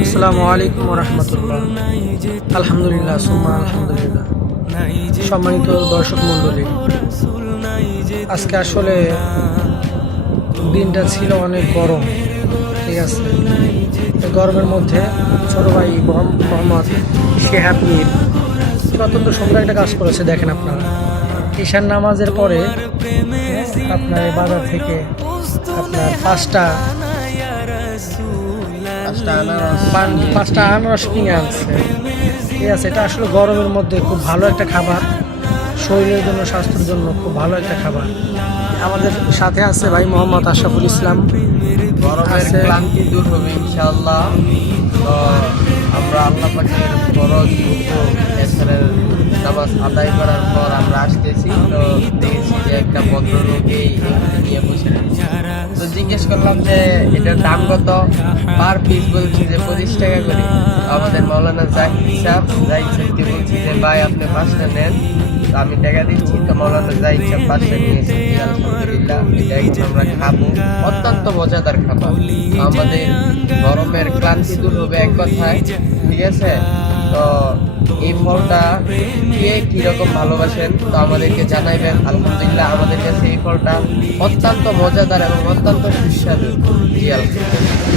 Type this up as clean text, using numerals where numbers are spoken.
আসসালামু আলাইকুম রহমতুল্লাহ। আলহামদুলিল্লাহ সুম্মা আলহামদুলিল্লাহ। সম্মানিত দর্শক মণ্ডলী, আজকে আসলে দিনটা ছিল অনেক গরম। ঠিক আছে, এই গরমের মধ্যে ছোট ভাই মোহাম্মদ শেহাব মীর অত্যন্ত সুন্দর একটা কাজ করেছে। দেখেন আপনারা, ঈশান নামাজের পরে আপনার এই বাজার থেকে আপনার পাঁচটা আনারস কিনে আনছে। ঠিক আছে, এটা আসলে গরমের মধ্যে খুব ভালো একটা খাবার, শরীরের জন্য স্বাস্থ্যের জন্য খুব ভালো একটা খাবার। আমাদের সাথে আছে ভাই মোহাম্মদ আশরাফুল ইসলাম। গরমের ক্লান্তি দূর হবে ইনশাআল্লাহ। তো আমরা আল্লাহ পাকের ফরজ এছাড়া নামাজ আদায় করার পর আমরা আসতেছি, তো দেখেছি যে একটা ভদ্রলোকেই নিয়ে বসে রয়েছে। তো জিজ্ঞেস করলাম যে এটার দাম কত। পার পিস বলছি যে 25 টাকা করে। আমাদের মাওলানা জাহিদ সাহেবকে বলছি যে ভাই আপনি 5টা নেন, তো আমি টাকা দিচ্ছি। তো মাওলানা জাহিদ সাহেব 5টা নিয়েছে। আলহামদুলিল্লাহ, এটা এখন আমরা খাবো। অত্যন্ত মজাদার খাবার। আমাদের গরমের ক্লান্তি দূর হবে এক কথায়। ঠিক আছে, তো এই ফলটা কে কিরকম ভালোবাসেন তো আমাদেরকে জানাইবেন। আলহামদুলিল্লাহ, আমাদের কাছে এই ফলটা অত্যন্ত মজাদার এবং অত্যন্ত সুস্বাদু। জি আলহামদুলিল্লাহ।